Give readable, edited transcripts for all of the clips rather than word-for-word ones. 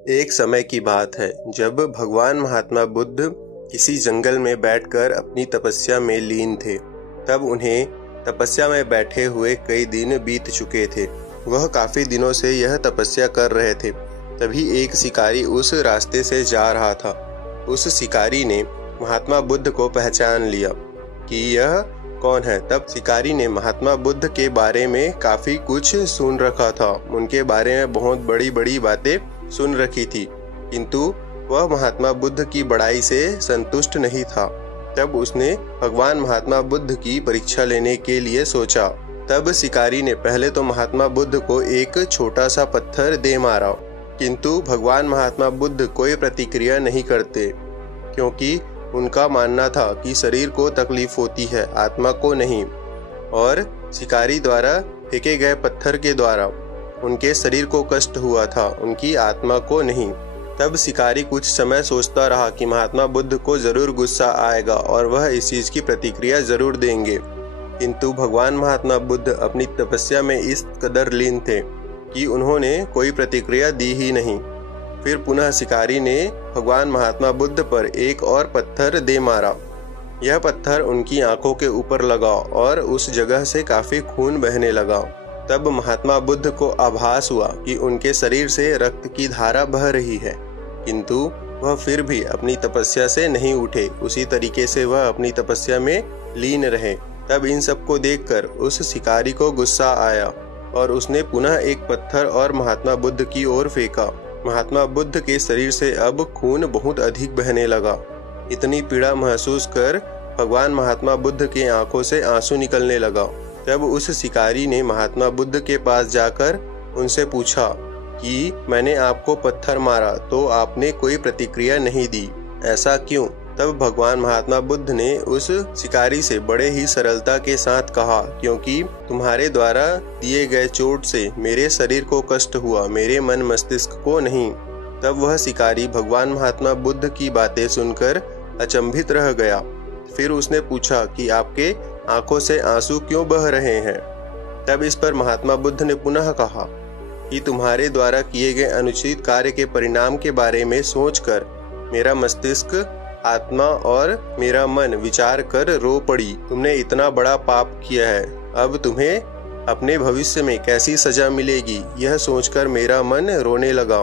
एक समय की बात है जब भगवान महात्मा बुद्ध किसी जंगल में बैठकर अपनी तपस्या में लीन थे। तब उन्हें तपस्या में बैठे हुए कई दिन बीत चुके थे। वह काफी दिनों से यह तपस्या कर रहे थे। तभी एक शिकारी उस रास्ते से जा रहा था। उस शिकारी ने महात्मा बुद्ध को पहचान लिया कि यह कौन है। तब शिकारी ने महात्मा बुद्ध के बारे में काफी कुछ सुन रखा था। उनके बारे में बहुत बड़ी बड़ी बातें सुन रखी थी, किंतु वह महात्मा बुद्ध की बड़ाई से संतुष्ट नहीं था। तब उसने भगवान महात्मा बुद्ध की परीक्षा लेने के लिए सोचा। तब शिकारी ने पहले तो महात्मा बुद्ध को एक छोटा सा पत्थर दे मारा, किंतु भगवान महात्मा बुद्ध कोई प्रतिक्रिया नहीं करते, क्योंकि उनका मानना था कि शरीर को तकलीफ होती है, आत्मा को नहीं, और शिकारी द्वारा फेंके गए पत्थर के द्वारा उनके शरीर को कष्ट हुआ था, उनकी आत्मा को नहीं। तब शिकारी कुछ समय सोचता रहा कि महात्मा बुद्ध को जरूर गुस्सा आएगा और वह इस चीज की प्रतिक्रिया जरूर देंगे, किंतु भगवान महात्मा बुद्ध अपनी तपस्या में इस कदर लीन थे कि उन्होंने कोई प्रतिक्रिया दी ही नहीं। फिर पुनः शिकारी ने भगवान महात्मा बुद्ध पर एक और पत्थर दे मारा। यह पत्थर उनकी आंखों के ऊपर लगा और उस जगह से काफी खून बहने लगा। तब महात्मा बुद्ध को आभास हुआ कि उनके शरीर से रक्त की धारा बह रही है, किंतु वह फिर भी अपनी तपस्या से नहीं उठे। उसी तरीके से वह अपनी तपस्या में लीन रहे। तब इन सब को देखकर उस शिकारी को गुस्सा आया और उसने पुनः एक पत्थर और महात्मा बुद्ध की ओर फेंका। महात्मा बुद्ध के शरीर से अब खून बहुत अधिक बहने लगा। इतनी पीड़ा महसूस कर भगवान महात्मा बुद्ध के आंखों से आंसू निकलने लगा। तब उस शिकारी ने महात्मा बुद्ध के पास जाकर उनसे पूछा कि मैंने आपको पत्थर मारा तो आपने कोई प्रतिक्रिया नहीं दी, ऐसा क्यों? तब भगवान महात्मा बुद्ध ने उस शिकारी से बड़े ही सरलता के साथ कहा, क्योंकि तुम्हारे द्वारा दिए गए चोट से मेरे शरीर को कष्ट हुआ, मेरे मन मस्तिष्क को नहीं। तब वह शिकारी भगवान महात्मा बुद्ध की बातें सुनकर अचंभित रह गया। फिर उसने पूछा कि आपके आंखों से आंसू क्यों बह रहे हैं? तब इस पर महात्मा बुद्ध ने पुनः कहा कि तुम्हारे द्वारा किए गए अनुचित कार्य के परिणाम के बारे में सोचकर मेरा मस्तिष्क, आत्मा और मेरा मन विचार कर रो पड़ी। तुमने इतना बड़ा पाप किया है, अब तुम्हें अपने भविष्य में कैसी सजा मिलेगी, यह सोचकर मेरा मन रोने लगा।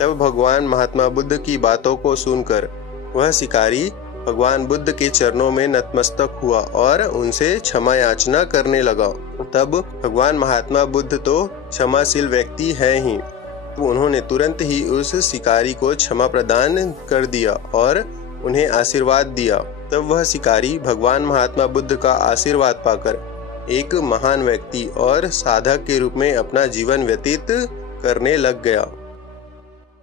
तब भगवान महात्मा बुद्ध की बातों को सुनकर वह शिकारी भगवान बुद्ध के चरणों में नतमस्तक हुआ और उनसे क्षमा याचना करने लगा। तब भगवान महात्मा बुद्ध तो क्षमाशील व्यक्ति है ही, तो उन्होंने तुरंत ही उस शिकारी को क्षमा प्रदान कर दिया और उन्हें आशीर्वाद दिया। तब वह शिकारी भगवान महात्मा बुद्ध का आशीर्वाद पाकर एक महान व्यक्ति और साधक के रूप में अपना जीवन व्यतीत करने लग गया।